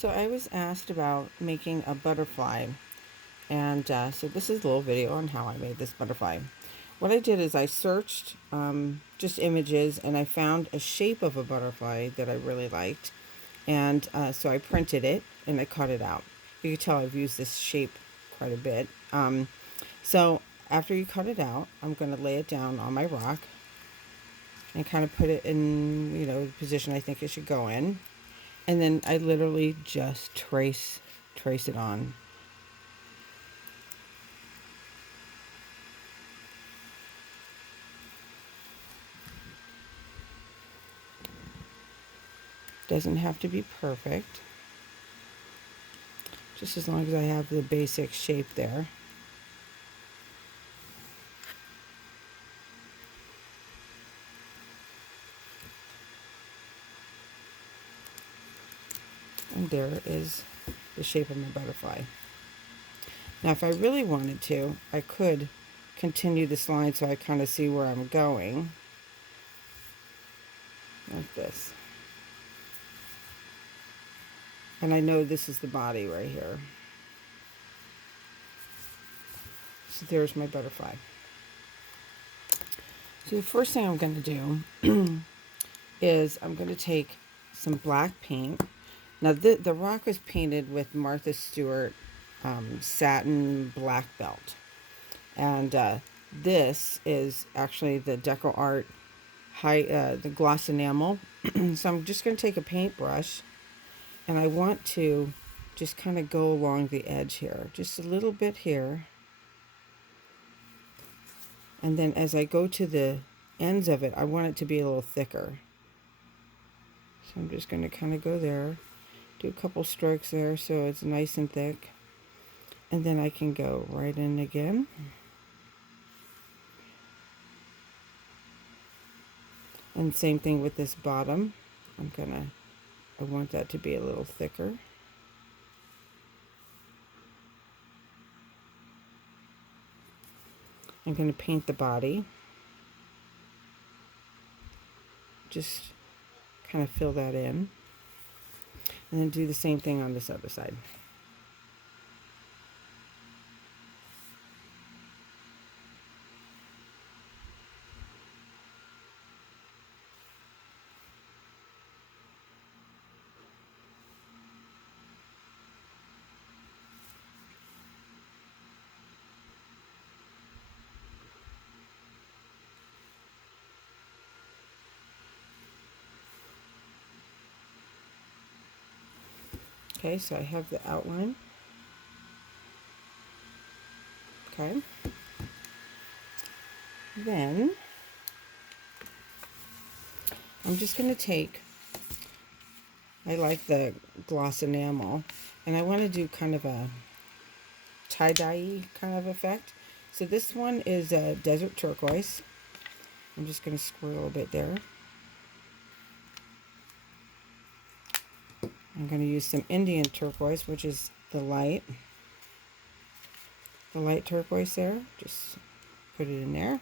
So I was asked about making a butterfly, and so this is a little video on how I made this butterfly. What I did is I searched just images, and I found a shape of a butterfly that I really liked, and so I printed it and I cut it out. You can tell I've used this shape quite a bit. So after you cut it out, I'm going to lay it down on my rock and kind of put it in, the position I think it should go in. And then I literally just trace it on. Doesn't have to be perfect. Just as long as I have the basic shape there. And there is the shape of my butterfly. Now if I really wanted to, I could continue this line so I kind of see where I'm going. Like this. And I know this is the body right here. So there's my butterfly. So the first thing I'm going to do is I'm going to take some black paint. Now the rock was painted with Martha Stewart satin black belt. And this is actually the Deco Art the gloss enamel. So I'm just going to take a paintbrush, and I want to just kind of go along the edge here, just a little bit here. And then as I go to the ends of it, I want it to be a little thicker. So I'm just going to kind of go there, do a couple strokes there so it's nice and thick. And then I can go right in again. And same thing with this bottom. I want that to be a little thicker. I'm going to paint the body. Just kind of fill that in. And then do the same thing on this other side. Okay, so I have the outline. Okay. Then I'm just going to take, I like the gloss enamel, and I want to do kind of a tie-dye kind of effect. So this one is a desert turquoise. I'm just going to squirt a little bit there. I'm going to use some Indian turquoise, which is the light turquoise there. Just put it in there.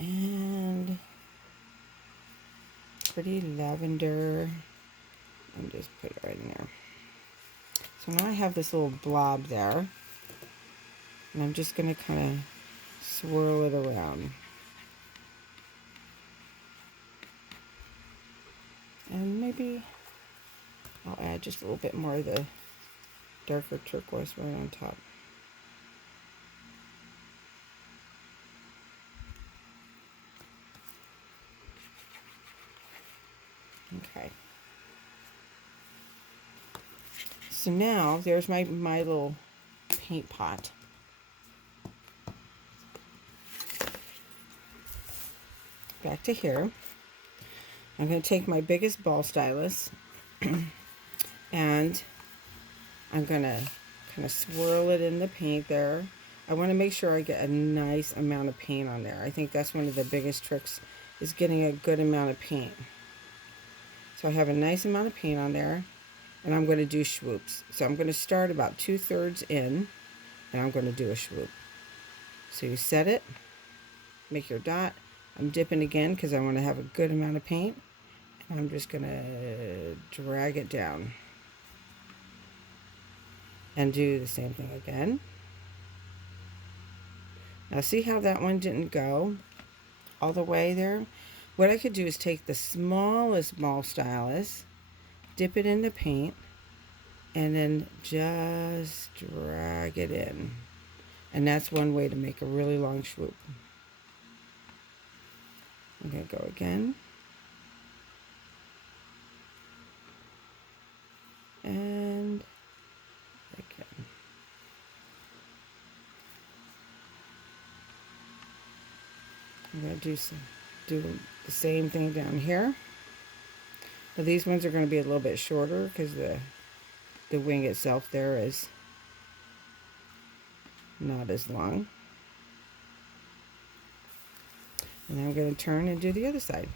And pretty lavender, and just put it right in there. So now I have this little blob there, and I'm just going to kind of swirl it around. And maybe I'll add just a little bit more of the darker turquoise right on top. Okay. So now there's my little paint pot. Back to here. I'm going to take my biggest ball stylus and I'm going to kind of swirl it in the paint there. I want to make sure I get a nice amount of paint on there. I think that's one of the biggest tricks, is getting a good amount of paint. So I have a nice amount of paint on there, and I'm going to do swoops. So I'm going to start about 2/3 in, and I'm going to do a swoop. So you set it, make your dot. I'm dipping again because I want to have a good amount of paint. And I'm just going to drag it down. and do the same thing again. Now see how that one didn't go all the way there? What I could do is take the smallest ball stylus, dip it in the paint, and then just drag it in. And that's one way to make a really long swoop. I'm going to go again. And again. I'm going to do the same thing down here. But these ones are going to be a little bit shorter because the wing itself there is not as long. And then I'm going to turn and do the other side.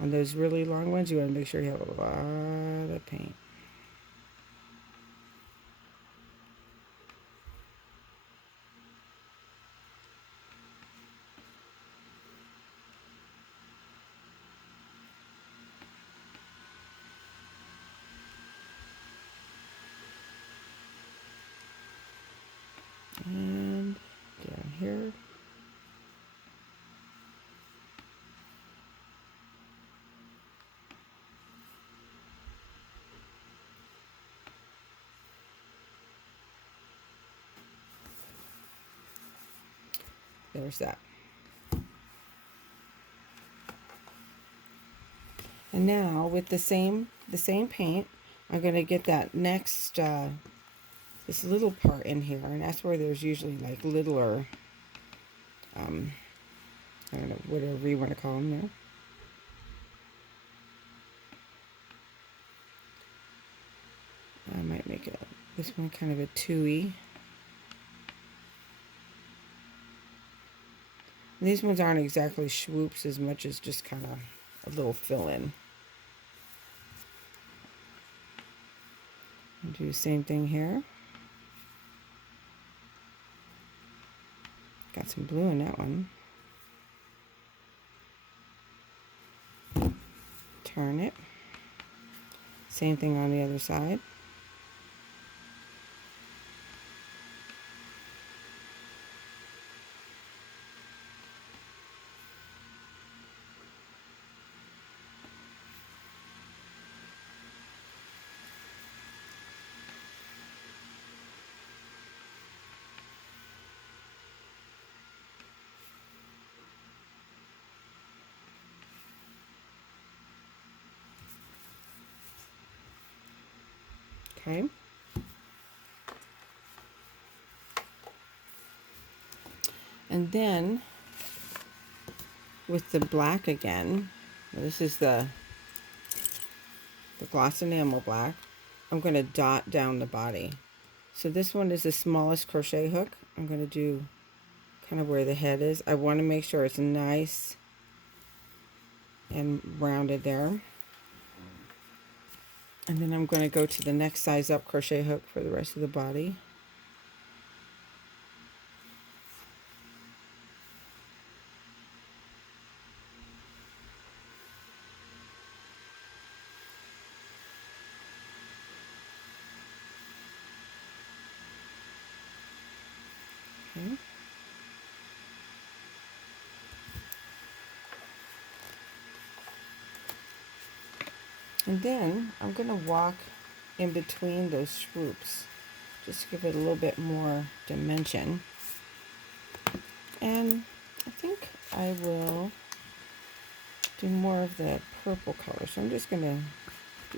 On those really long ones, you want to make sure you have a lot of paint. And down here. There's that. And now with the same paint, I'm going to get that next this little part in here, and that's where there's usually like littler I don't know, whatever you want to call them there. I might make it this one kind of a 2-y. These ones aren't exactly swoops as much as just kind of a little fill-in. Do the same thing here. Got some blue in that one. Turn it. Same thing on the other side. Okay. And then with the black again, this is the gloss enamel black, I'm going to dot down the body. So this one is the smallest crochet hook. I'm going to do kind of where the head is. I want to make sure it's nice and rounded there. And then I'm going to go to the next size up crochet hook for the rest of the body. Okay. And then I'm going to walk in between those swoops, just to give it a little bit more dimension. And I think I will do more of the purple color. So I'm just going to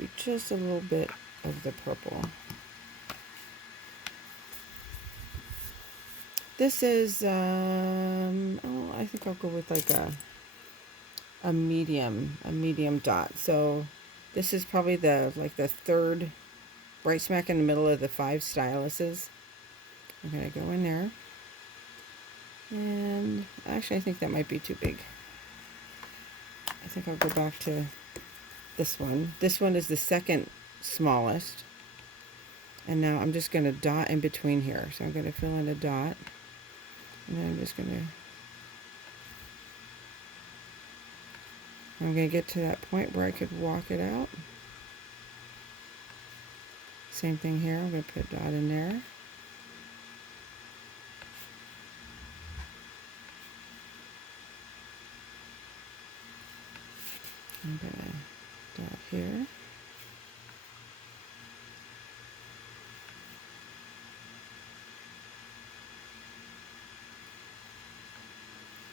do just a little bit of the purple. This is, I think I'll go with like a medium dot. So this is probably the third, right smack in the middle of the 5 styluses. I'm going to go in there. And actually I think that might be too big. I think I'll go back to this one. This one is the second smallest. And now I'm just going to dot in between here. So I'm going to fill in a dot. And then I'm just going to I'm going to get to that point where I could walk it out. Same thing here. I'm going to put a dot in there. I'm going to dot here.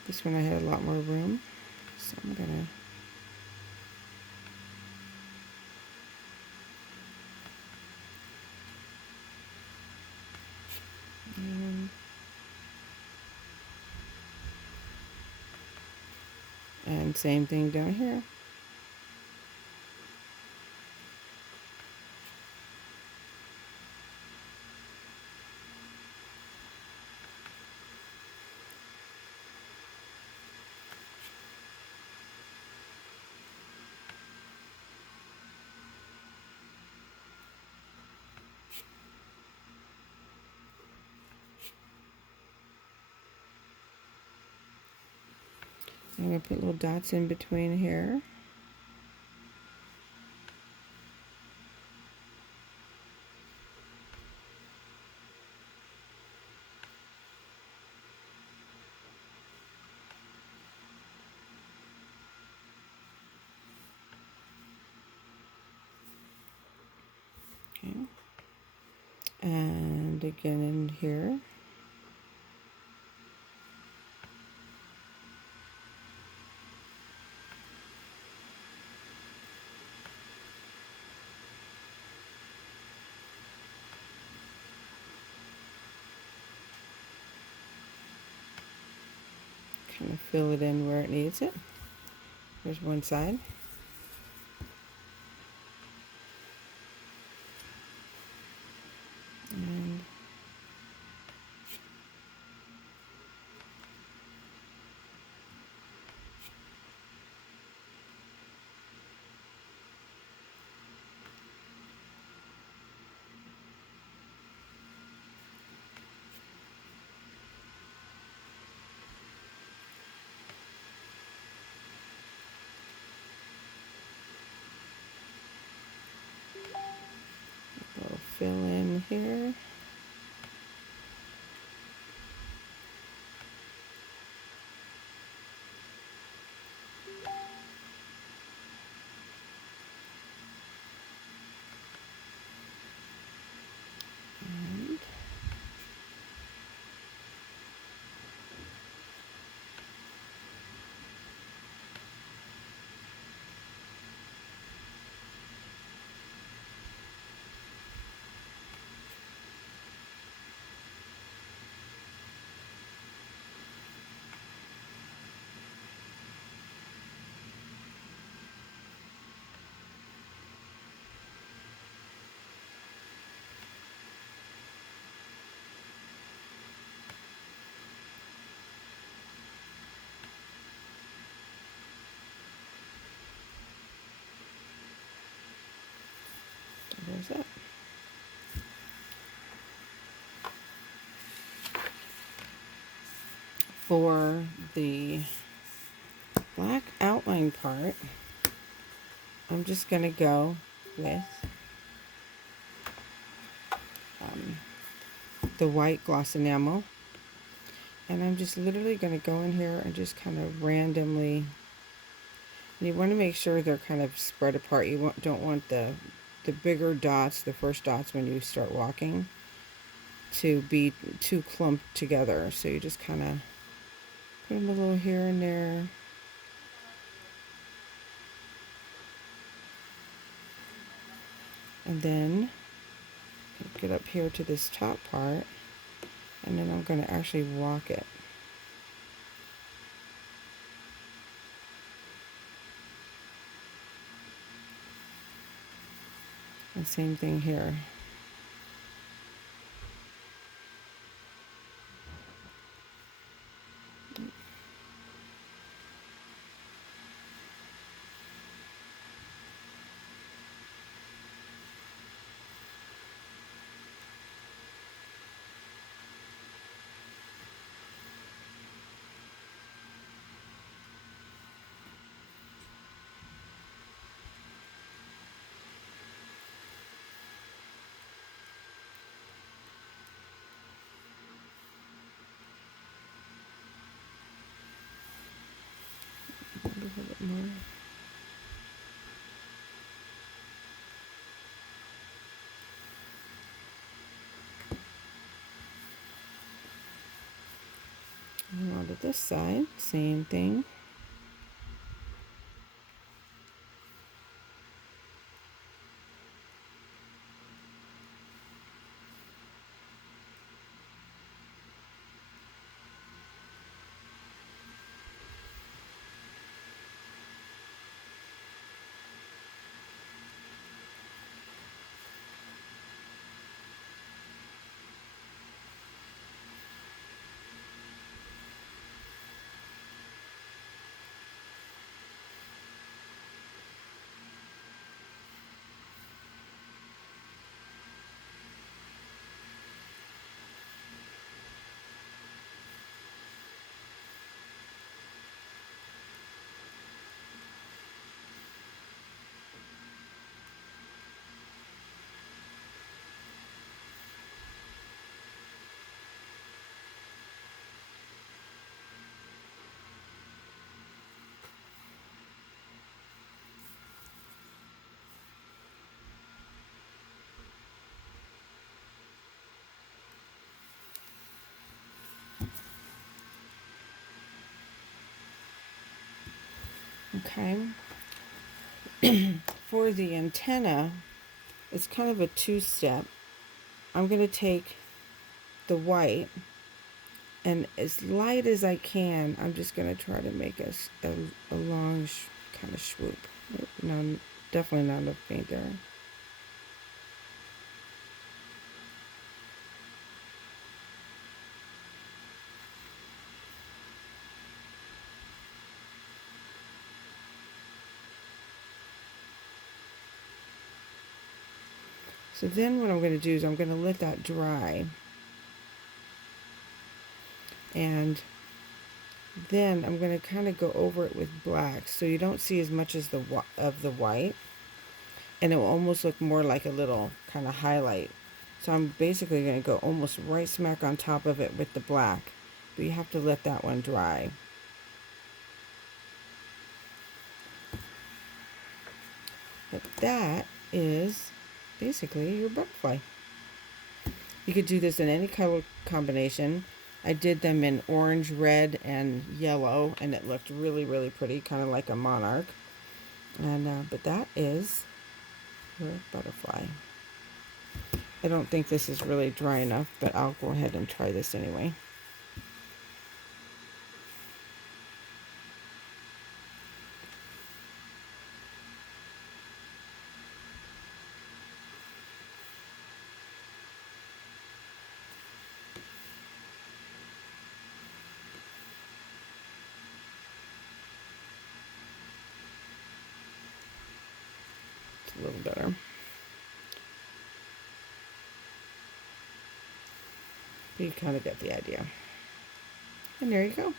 This one I had a lot more room, so I'm going to and same thing down here. I'm going to put little dots in between here. Okay. And again in here. Kind of fill it in where it needs it. There's one side. And we'll fill in here. There's that. For the black outline part, I'm just going to go with the white gloss enamel, and I'm just literally going to go in here and just kind of randomly, and you want to make sure they're kind of spread apart. You don't want the bigger dots, the first dots when you start walking, to be too clumped together. So you just kind of put them a little here and there. And then get up here to this top part, and then I'm going to actually walk it. And same thing here. bit more. And on to this side, same thing. Okay. For the antenna, it's kind of a two-step. I'm going to take the white, and as light as I can, I'm just going to try to make a long kind of swoop. No, definitely not a paint there. So then what I'm going to do is I'm going to let that dry. And then I'm going to kind of go over it with black so you don't see as much as of the white. And it will almost look more like a little kind of highlight. So I'm basically going to go almost right smack on top of it with the black. But you have to let that one dry. But that is basically your butterfly. You could do this in any color combination. I did them in orange, red, and yellow, and it looked really, really pretty, kind of like a monarch. And but that is your butterfly. I don't think this is really dry enough, but I'll go ahead and try this anyway. A little better. But you kind of get the idea. And there you go.